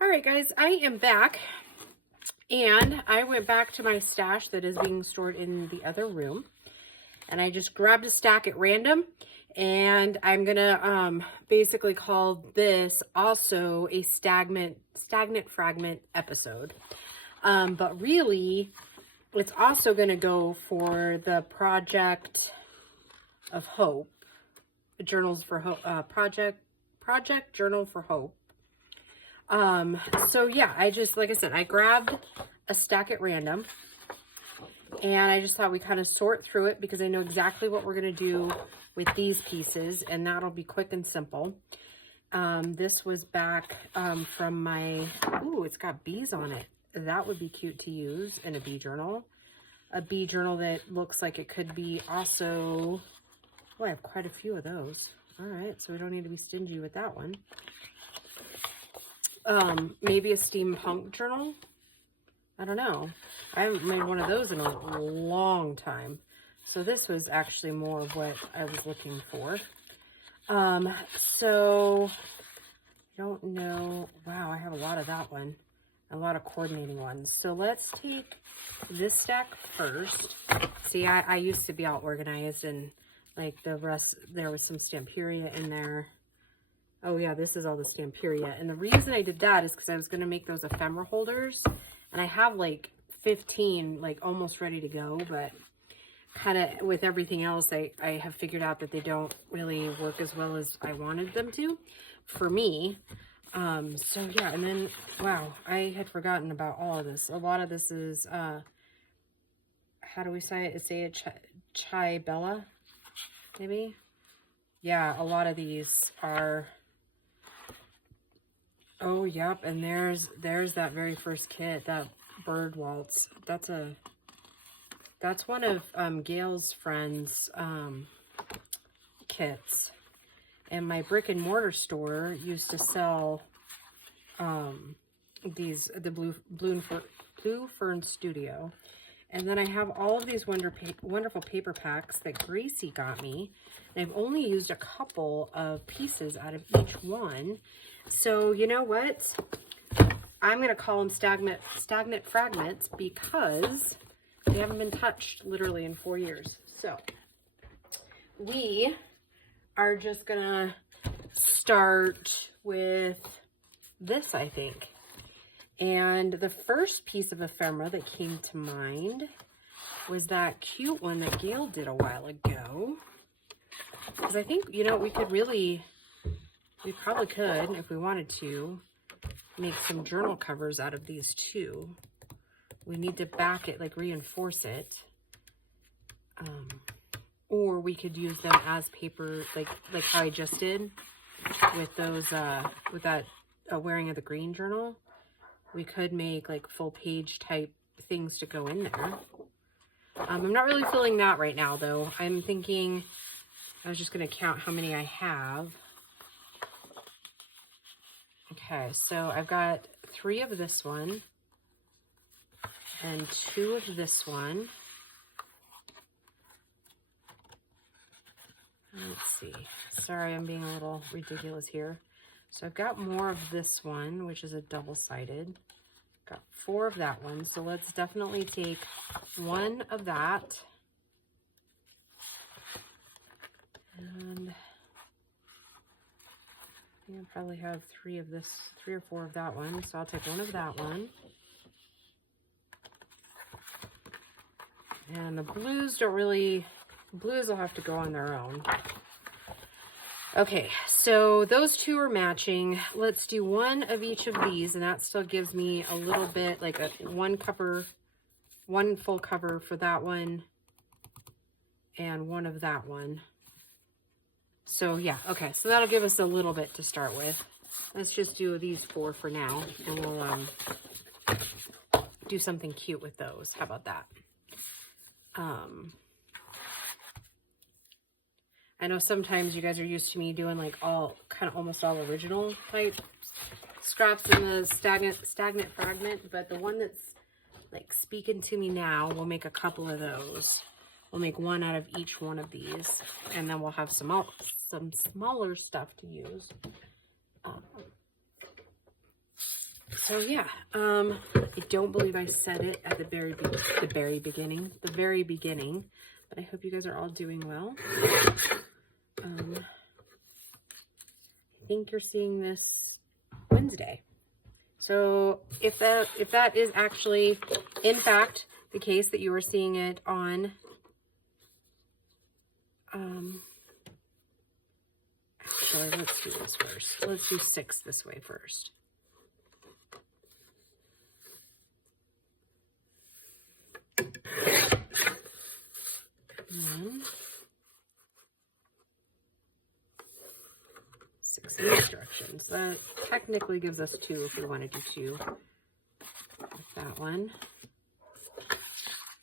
All right, guys, I am back, and I went back to my stash that is being stored in the other room, and I just grabbed a stack at random, and I'm gonna basically call this also a stagnant fragment episode. But really, it's also gonna go for the Project of Hope, Journals for Hope, Project Journal for Hope. So yeah, like I said, I grabbed a stack at random, and I just thought we kind of sort through it because I know exactly what we're going to do with these pieces, and that'll be quick and simple. This was back, from my, ooh, it's got bees on it. That would be cute to use in a bee journal. A bee journal that looks like it could be also, oh, I have quite a few of those. All right, so we don't need to be stingy with that one. Maybe a steampunk journal. I don't know. I haven't made one of those in a long time. So this was actually more of what I was looking for. So I don't know. Wow, I have a lot of that one. A lot of coordinating ones. So let's take this stack first. See, I used to be all organized, and like the rest, there was some Stamperia in there. Oh yeah, this is all the Stamperia. And the reason I did that is because I was going to make those ephemera holders. And I have like 15 like almost ready to go. But kind of with everything else, I have figured out that they don't really work as well as I wanted them to for me. So yeah, and then, wow, I had forgotten about all of this. A lot of this is, how do we say it? Say it, chai bella, maybe? Yeah, a lot of these are... Oh, yep, and there's that very first kit, that bird waltz. That's one of Gail's friends' kits. And my brick and mortar store used to sell the Blue Fern Studio. And then I have all of these wonderful paper packs that Gracie got me. And I've only used a couple of pieces out of each one. So you know what? I'm going to call them stagnant fragments because they haven't been touched literally in 4 years. So we are just going to start with this, I think. And the first piece of ephemera that came to mind was that cute one that Gail did a while ago. Because I think, you know, we probably could, if we wanted to, make some journal covers out of these too. We need to back it, like reinforce it. Or we could use them as paper, like how I just did with those, with that wearing of the green journal. We could make like full page type things to go in there. I'm not really feeling that right now though. I'm thinking, I was just going to count how many I have. Okay, so I've got 3 of this one and 2 of this one. Let's see. Sorry, I'm being a little ridiculous here. So I've got more of this one, which is a double-sided. Got 4 of that one. So let's definitely take 1 of that. And I probably have 3 or 4 of that one. So I'll take 1 of that one. And the blues blues will have to go on their own. Okay, so those 2 are matching. Let's do 1 of each of these, and that still gives me a little bit, like one full cover for that one, and 1 of that one. So yeah, okay, so that'll give us a little bit to start with. Let's just do these 4 for now, and we'll do something cute with those. How about that? I know sometimes you guys are used to me doing like almost all original type scraps in the stagnant fragment, but the one that's like speaking to me now, we'll make a couple of those. We'll make 1 out of each one of these, and then we'll have some smaller stuff to use. So yeah, I don't believe I said it at the very beginning, but I hope you guys are all doing well. I think you're seeing this Wednesday. So if that is actually, in fact, the case that you are seeing it on, actually, let's do this first. Let's do 6 this way first. And 6 in these directions. That technically gives us 2 if we want to do 2 with that one.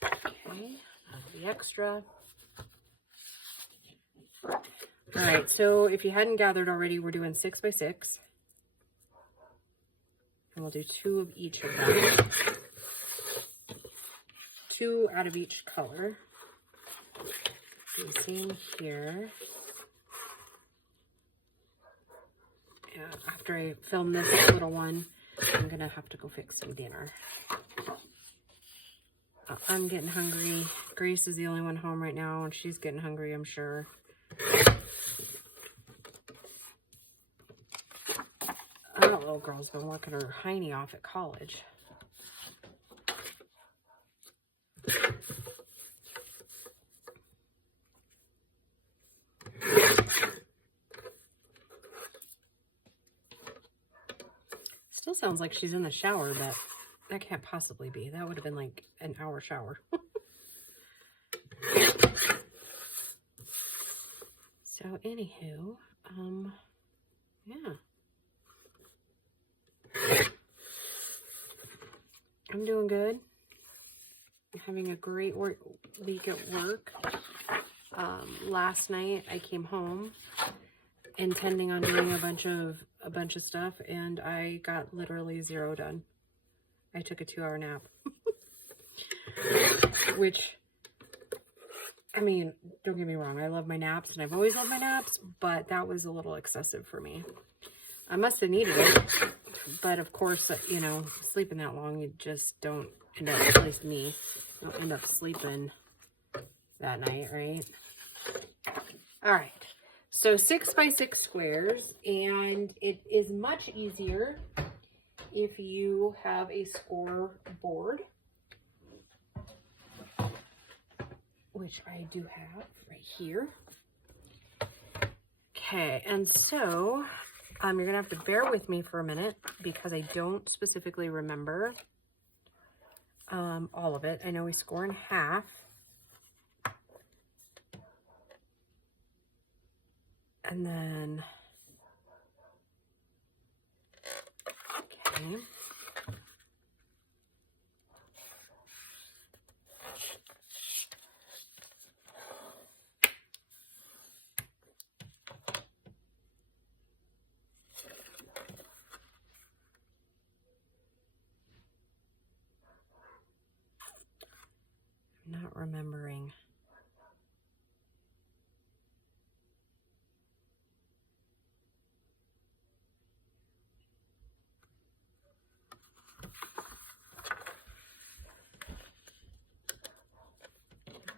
Okay, that'll be extra. All right, so if you hadn't gathered already, we're doing 6 by 6. And we'll do 2 of each of them. 2 out of each color. Do the same here. Yeah, after I film this little one, I'm gonna have to go fix some dinner. I'm getting hungry. Grace is the only one home right now, and she's getting hungry, I'm sure. Our little girl's been working her hiney off at college. Still sounds like she's in the shower, but that can't possibly be. That would have been like an hour shower. So anywho, yeah. I'm doing good. I'm having a great week at work. Last night I came home intending on doing a bunch of stuff, and I got literally 0 done. I took a 2-hour nap. Which, I mean, don't get me wrong, I love my naps, and I've always loved my naps, but that was a little excessive for me. I must have needed it, but of course, you know, sleeping that long, you just don't end up, at least me, don't end up sleeping that night, right? All right, so 6 by 6 squares, and it is much easier if you have a score board, which I do have right here. Okay, and so you're gonna have to bear with me for a minute because I don't specifically remember all of it. I know we score in half. And then, okay. I'm not remembering.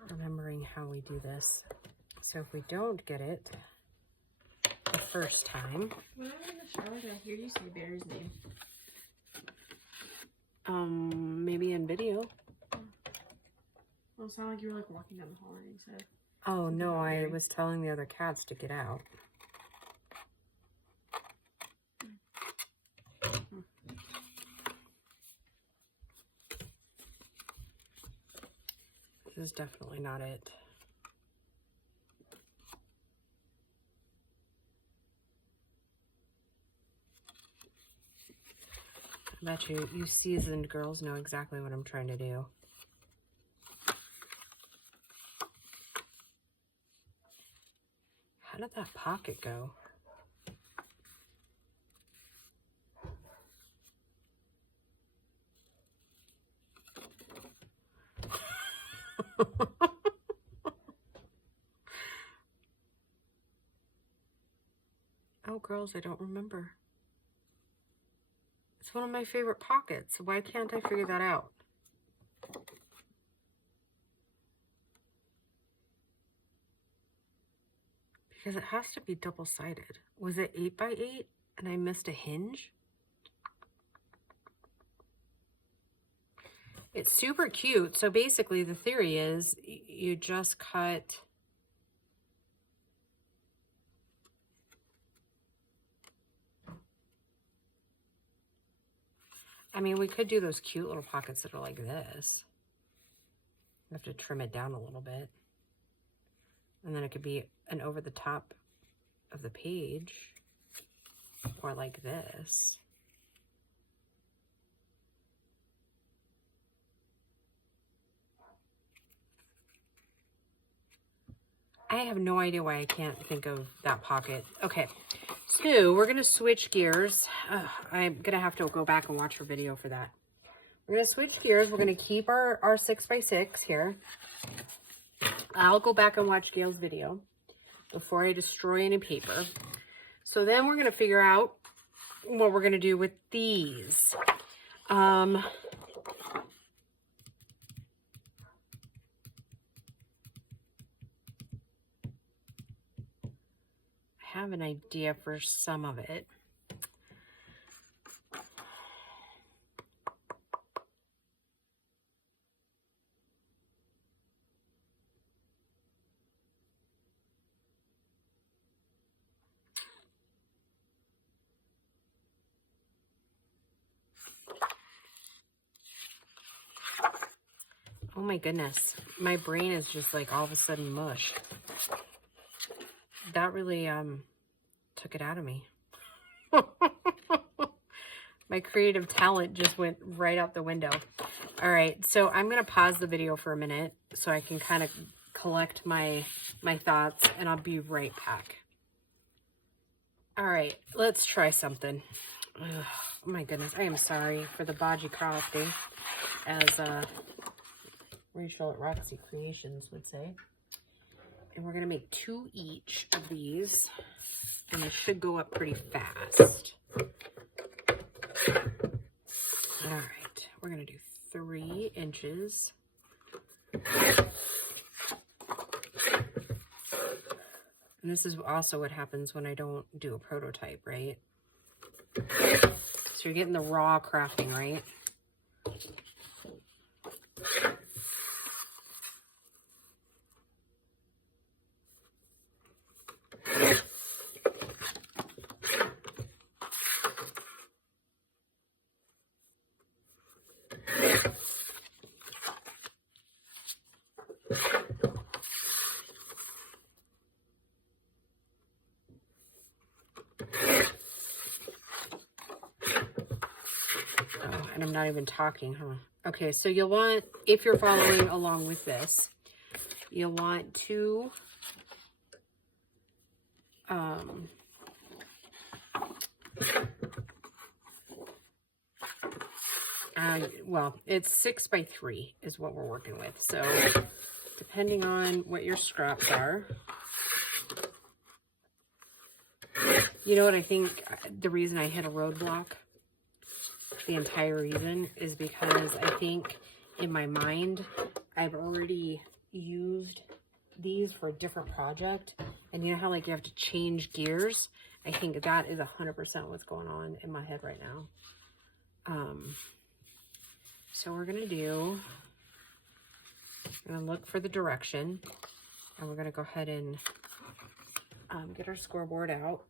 Remembering how we do this. So if we don't get it the first time. When I was in the shower, did I hear you say Bear's name? Maybe in video. Well, it sounded like you were like walking down the hall and you said. Oh no, I was telling the other cats to get out. This is definitely not it. I bet you seasoned girls know exactly what I'm trying to do. How did that pocket go? Oh, girls, I don't remember. It's It's one of my favorite pockets. Why can't I figure that out? Because it has to be double-sided. Was it 8x8 and I missed a hinge? It's super cute. So basically the theory is you just cut I mean, we could do those cute little pockets that are like this. You have to trim it down a little bit. And then it could be an over the top of the page or like this. I have no idea why I can't think of that pocket. Okay, so we're gonna switch gears. I'm gonna have to go back and watch her video for that. We're gonna switch gears. We're gonna keep our 6x6 here. I'll go back and watch Gail's video before I destroy any paper. So then we're gonna figure out what we're gonna do with these. I have an idea for some of it. Oh my goodness, my brain is just like all of a sudden mush. That really took it out of me. My creative talent just went right out the window. All right, so I'm gonna pause the video for a minute so I can kind of collect my thoughts, and I'll be right back. All right, let's try something. Ugh, oh my goodness, I am sorry for the bodgy crafty, as Rachel at Roxy Creations would say. And we're gonna make 2 each of these, and they should go up pretty fast. All right, we're gonna do 3 inches. And this is also what happens when I don't do a prototype, right? So you're getting the raw crafting, right? And I'm not even talking, huh? Okay, so you'll want, if you're following along with this, you'll want to well, it's 6x3 is what we're working with. So depending on what your scraps are, you know what I think the reason I hit a roadblock, the entire reason, is because I think in my mind, I've already used these for a different project. And you know how like you have to change gears? I think that is 100% what's going on in my head right now. So we're gonna look for the direction, and we're gonna go ahead and get our scoreboard out.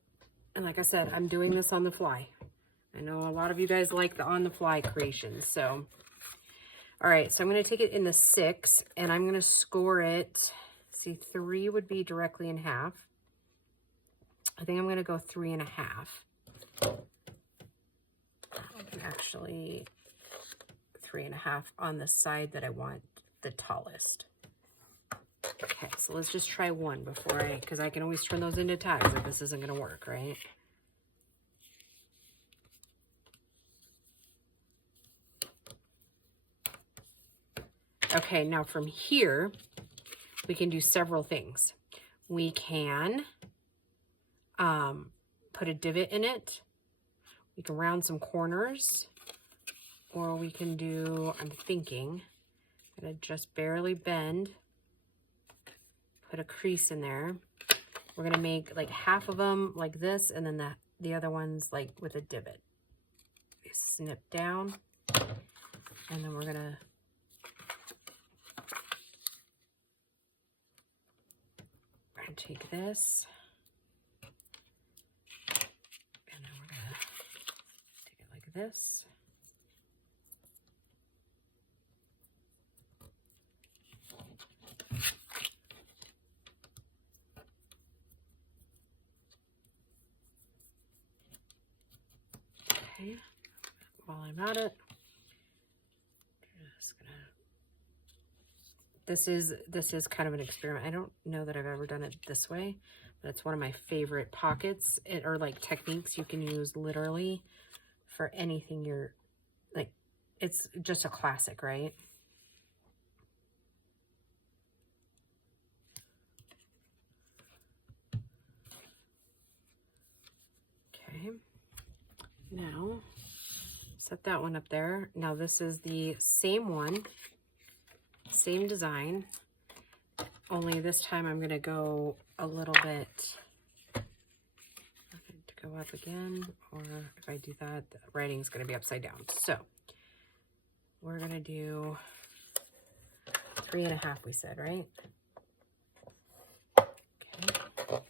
And like I said, I'm doing this on the fly. I know a lot of you guys like the on-the-fly creations, so. All right, so I'm gonna take it in the 6, and I'm gonna score it. See, 3 would be directly in half. I think I'm gonna go 3.5. Actually, 3.5 on the side that I want the tallest. Okay, so let's just try 1 before because I can always turn those into tags if this isn't gonna work, right? Okay, now from here, we can do several things. We can put a divot in it. We can round some corners. or we can do, I'm thinking, I'm gonna just barely bend, put a crease in there. We're gonna make like half of them like this, and then the other ones like with a divot. Snip down, and then we're gonna take this, and then we're gonna take it like this. Okay, while I'm at it, just gonna, this is kind of an experiment. I don't know that I've ever done it this way, but it's one of my favorite pockets, or like techniques you can use literally for anything you're like. It's just a classic, right? Okay, now set that one up there. Now this is the same one, same design, only this time I'm gonna go a little bit to go up again, or if I do that, the writing's gonna be upside down. So we're gonna do 3.5, we said, right? Okay.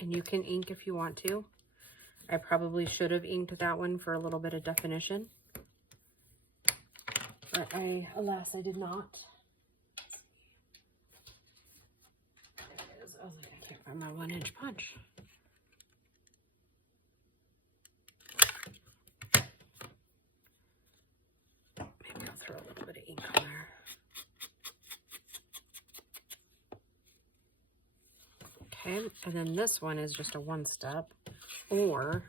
And you can ink if you want to. I probably should have inked that one for a little bit of definition, but alas, I did not. There it is. Oh, I can't find my 1-inch punch. Maybe I'll throw a little bit of ink on there. Okay, and then this one is just a 1-step, or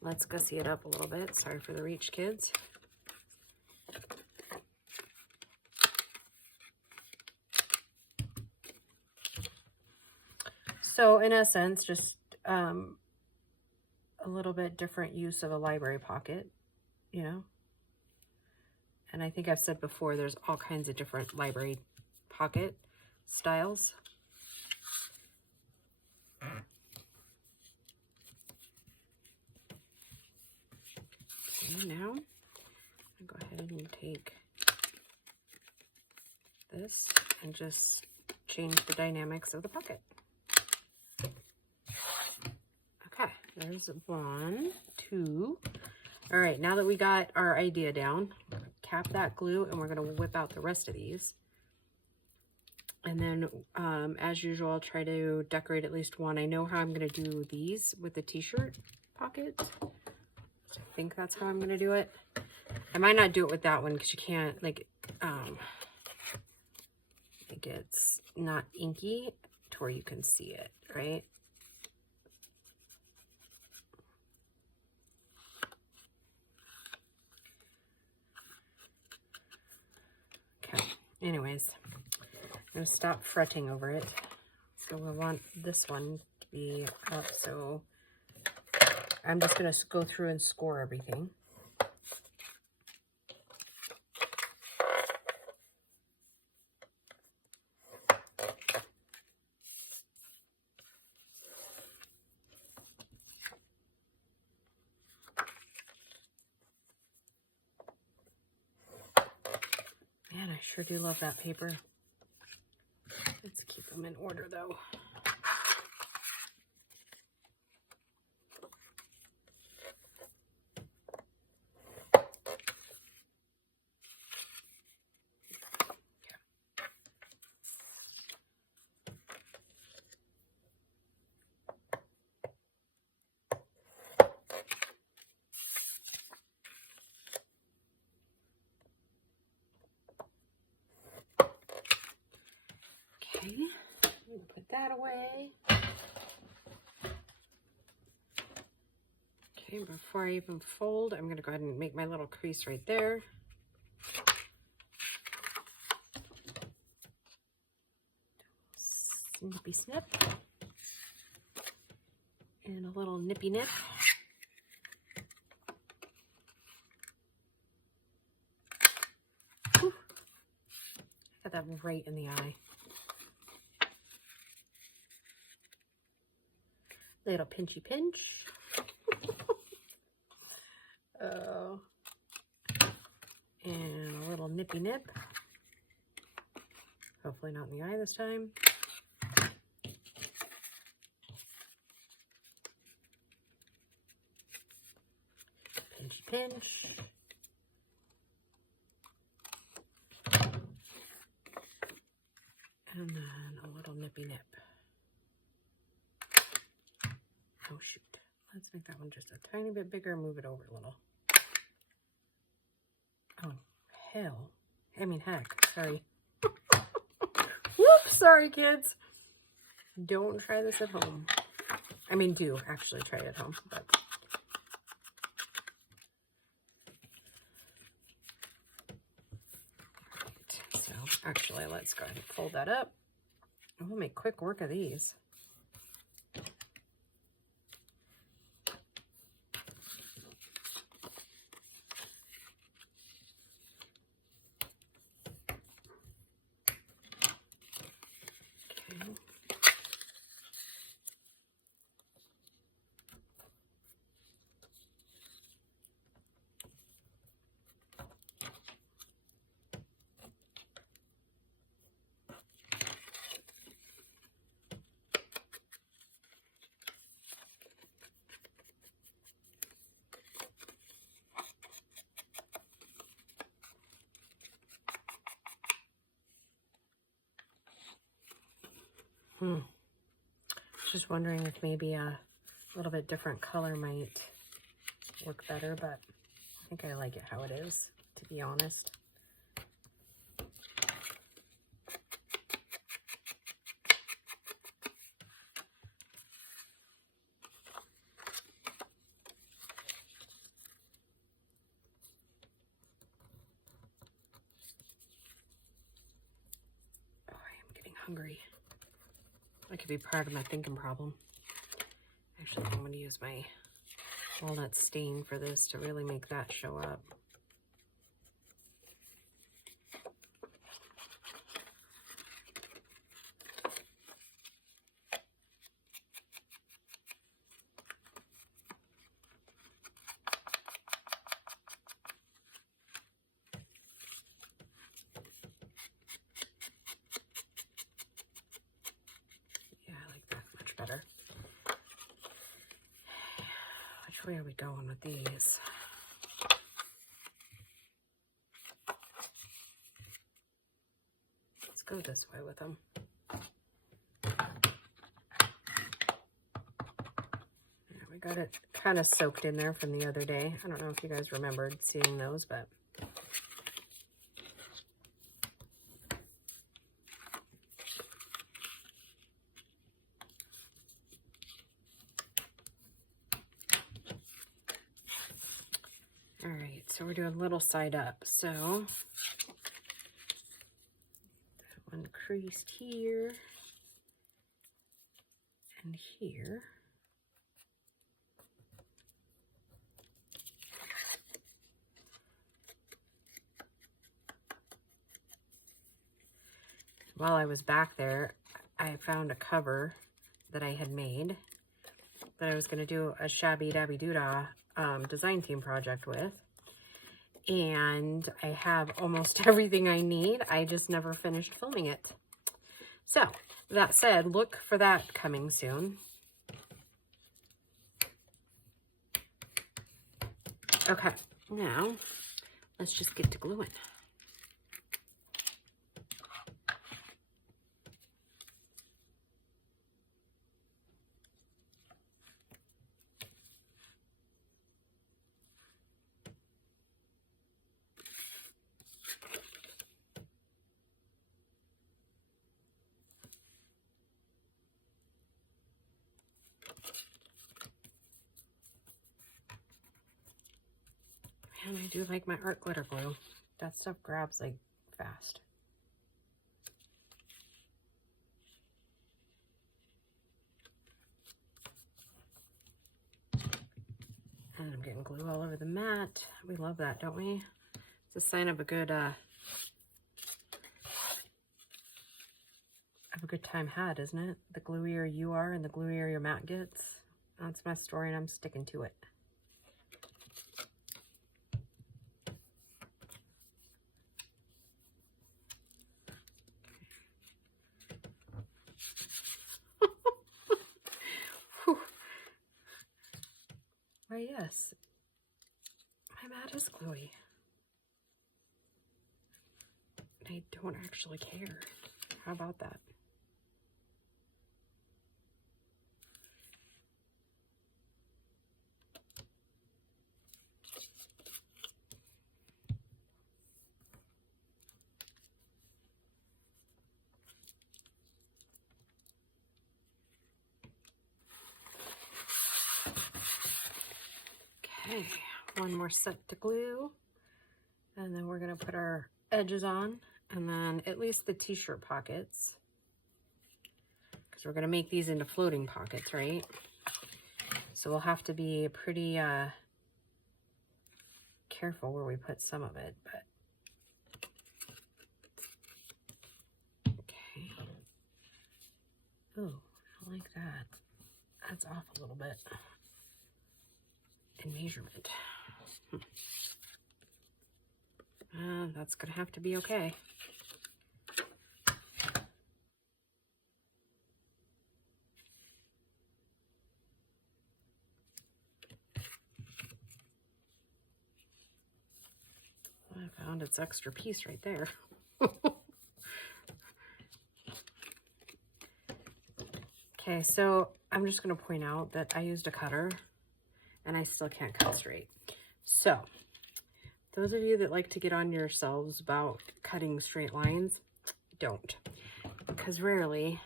let's gussy it up a little bit. Sorry for the reach, kids. So in essence, just a little bit different use of a library pocket, you know. And I think I've said before, there's all kinds of different library pocket styles. Okay, now I'll go ahead and take this and just change the dynamics of the pocket. Okay, there's 1, 2. All right, now that we got our idea down, cap that glue, and we're gonna whip out the rest of these. And then, as usual, I'll try to decorate at least one. I know how I'm gonna do these with the t-shirt pockets. I think that's how I'm gonna do it. I might not do it with that one because you can't, like, it gets not inky to where you can see it, right? Okay, anyways, I'm gonna stop fretting over it. So we want this one to be up, so I'm just gonna go through and score everything. Man, I sure do love that paper. Let's keep them in order though. Okay, I'm gonna put that away. Okay, before I even fold, I'm gonna go ahead and make my little crease right there. Snippy snip. And a little nippy nip. Whew. Got that right in the eye. Little pinchy pinch. Oh. And a little nippy nip. Hopefully not in the eye this time. Pinchy pinch. And then a little nippy nip. Oh shoot. Let's make that one just a tiny bit bigger and move it over a little. Oh, hell. I mean, heck. Sorry. Whoops, sorry, kids. Don't try this at home. I mean, do actually try it at home. But so, actually, let's go ahead and fold that up. And we'll make quick work of these. Just wondering if maybe a little bit different color might work better, but I think I like it how it is, to be honest. Oh, I am getting hungry. That could be part of my thinking problem. Actually, I'm going to use my walnut stain for this to really make that show up. Better. Which way are we going with these? Let's go this way with them. Yeah, we got it kind of soaked in there from the other day. I don't know if you guys remembered seeing those, but so we're doing little side up. So that one creased here and here. While I was back there, I found a cover that I had made that I was going to do a shabby dabby doodah design theme project with. And I have almost everything I need. I just never finished filming it. So, that said, look for that coming soon. Okay, now let's just get to gluing. And I do like my art glitter glue. That stuff grabs like fast. And I'm getting glue all over the mat. We love that, don't we? It's a sign of a good time had, isn't it? The gluier you are and the gluier your mat gets. That's my story and I'm sticking to it. Why, yes. My mat is gluey. I don't actually care. How about that? Okay, one more set to glue, and then we're gonna put our edges on, and then at least the t-shirt pockets, because we're gonna make these into floating pockets, right? So we'll have to be pretty careful where we put some of it, but okay. Oh, I don't like that. That's off a little bit in measurement. That's gonna have to be okay. I found its extra piece right there. Okay, so I'm just gonna point out that I used a cutter and I still can't cut straight. So those of you that like to get on yourselves about cutting straight lines, don't. Because rarely,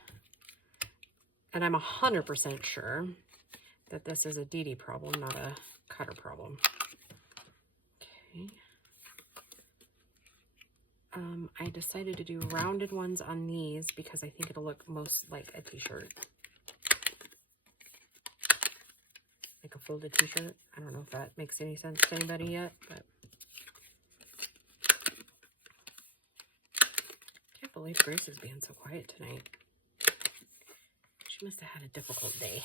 and I'm 100% sure that this is a Dee problem, not a cutter problem. Okay. I decided to do rounded ones on these because I think it'll look most like a t-shirt. Like a folded t-shirt. I don't know if that makes any sense to anybody yet, but I can't believe Grace is being so quiet tonight. She must have had a difficult day.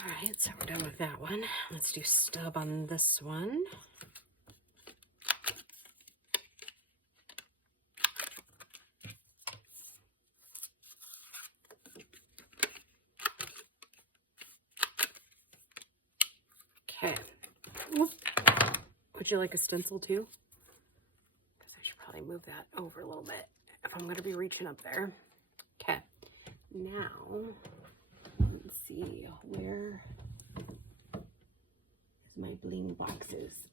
Alright, so we're done with that one. Let's do stub on this one. Okay. Would you like a stencil too? Because I should probably move that over a little bit if I'm going to be reaching up there. Okay. Now, let's see, where is my bling boxes?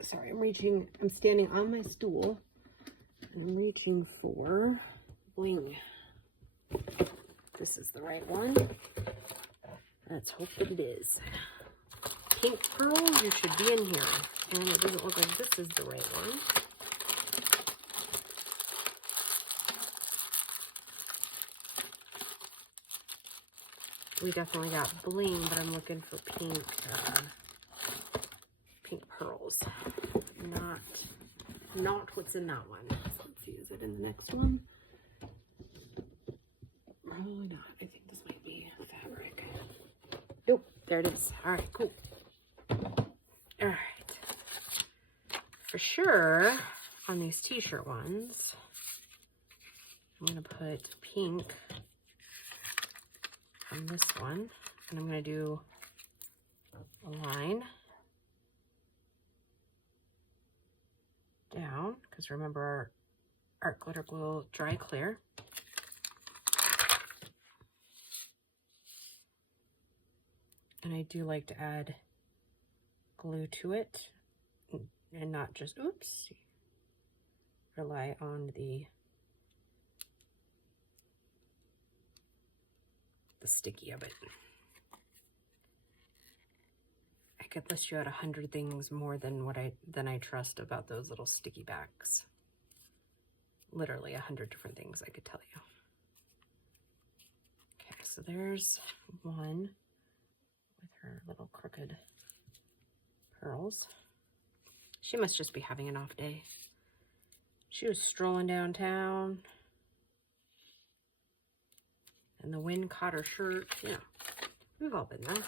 Sorry, I'm standing on my stool and I'm reaching for bling. This is the right one. Let's hope that it is. Pink pearl, you should be in here. And it doesn't look like this is the right one. We definitely got bling, but I'm looking for pink, pink pearls. Not what's in that one. So let's see, is it in the next one? Probably not. I think this might be fabric. Nope, there it is. All right, cool. All right. For sure, on these t-shirt ones, I'm gonna put pink on this one, and I'm gonna do a line down, because remember our art glitter glue will dry clear. And I do like to add glue to it and not just, oops, rely on the sticky of it. I could list you out 100 things more than I trust about those little sticky backs. literally 100 different things I could tell you. Okay, so there's one with her little crooked pearls. She must just be having an off day. She was strolling downtown and the wind caught her shirt. Yeah, we've all been there.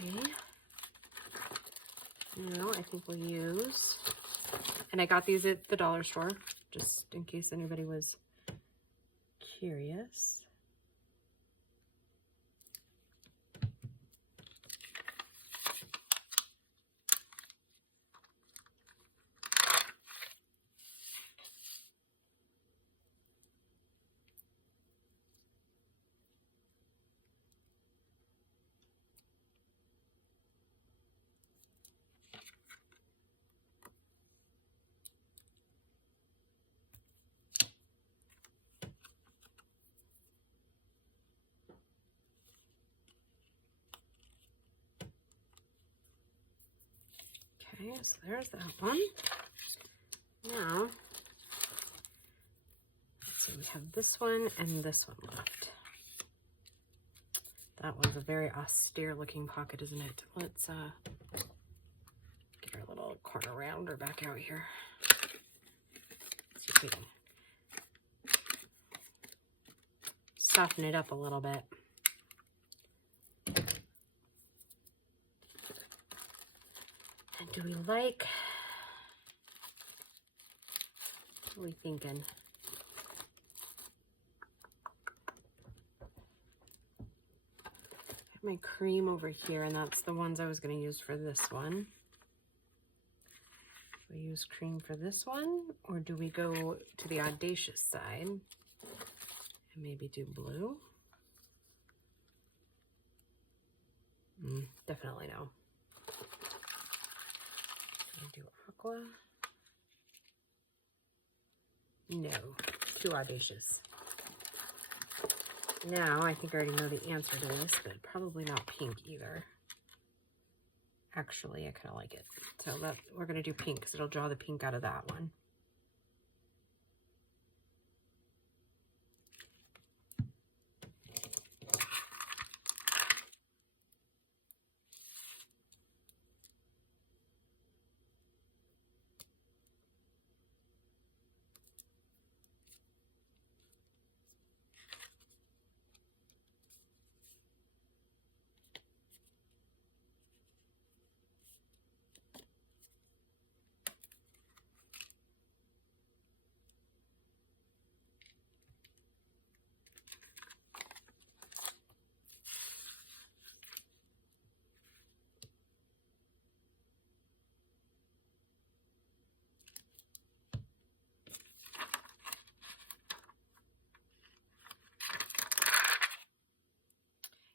Okay. Now I think we'll use, and I got these at the dollar store, just in case anybody was curious. Okay, so there's that one. Now, let's see, we have this one and this one left. That one's a very austere looking pocket, isn't it? Let's get our little corner rounder back out here. See if we can soften it up a little bit. And do we like, what are we thinking? I have my cream over here, and that's the ones I was going to use for this one. Do we use cream for this one, or do we go to the audacious side and maybe do blue? Definitely no. Do aqua? No, too audacious. Now, I think I already know the answer to this, but probably not pink either. Actually, I kind of like it. So we're going to do pink because it'll draw the pink out of that one.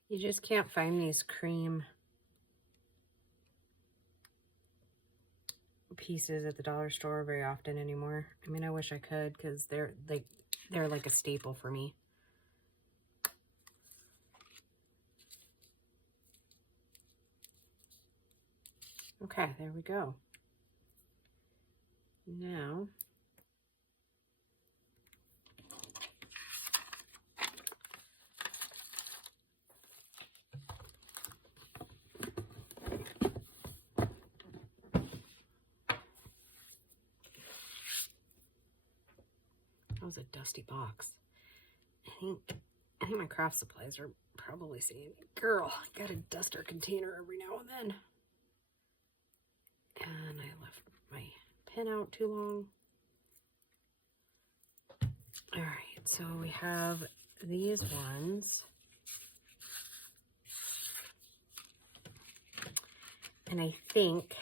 You just can't find these cream pieces at the dollar store very often anymore. I mean, I wish I could because they're like a staple for me. Okay, there we go. Now, that was a dusty box. I think my craft supplies are probably saying, girl, I gotta dust our container every now and then. And I left my pen out too long. All right, so we have these ones. And I think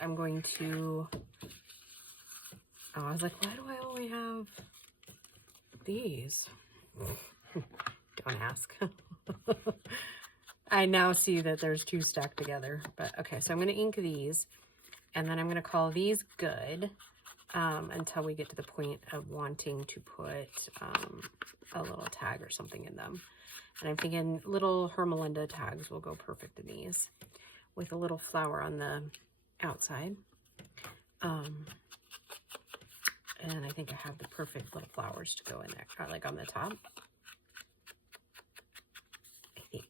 I'm going to, oh, I was like, why do I only have these? Don't ask. I now see that there's two stacked together, but okay, so I'm going to ink these, and then I'm going to call these good until we get to the point of wanting to put a little tag or something in them. And I'm thinking little Hermelinda tags will go perfect in these with a little flower on the outside. And I think I have the perfect little flowers to go in there, like on the top. I think.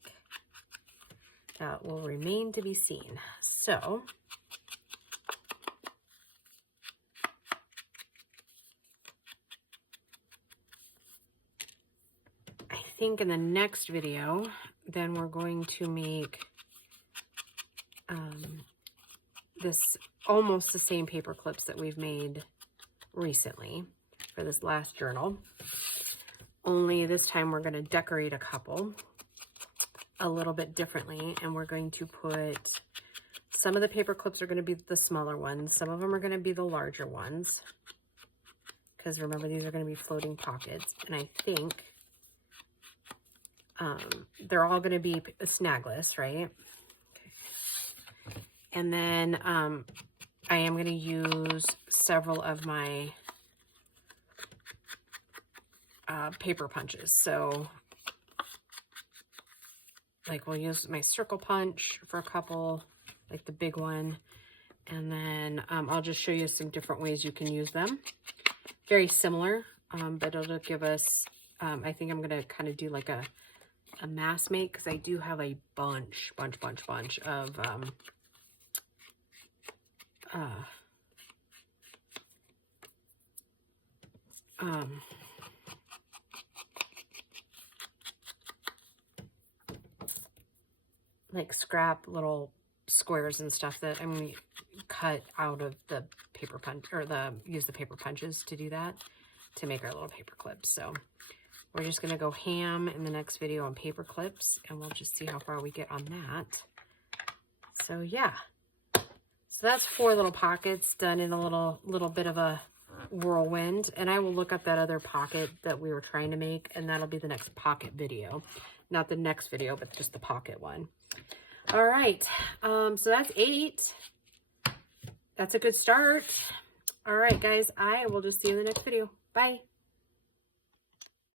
That will remain to be seen. So, I think in the next video, then we're going to make this almost the same paper clips that we've made recently for this last journal. Only this time we're going to decorate a couple a little bit differently, and we're going to put some of the paper clips are going to be the smaller ones, some of them are going to be the larger ones, because remember, these are going to be floating pockets, and I think they're all going to be snagless, right? Okay. And then I am going to use several of my paper punches. So like we'll use my circle punch for a couple, like the big one. And then I'll just show you some different ways you can use them. Very similar, but it'll give us, I think I'm going to kind of do like a mass make, because I do have a bunch of like scrap little squares and stuff that I'm going to cut out of the paper punch, or use the paper punches to do that, to make our little paper clips. So we're just going to go ham in the next video on paper clips, and we'll just see how far we get on that. So yeah, so that's 4 little pockets done in a little bit of a whirlwind, and I will look up that other pocket that we were trying to make, and that'll be the next pocket video. Not the next video, but just the pocket one. All right, so that's 8. That's a good start. All right, guys, I will just see you in the next video. Bye.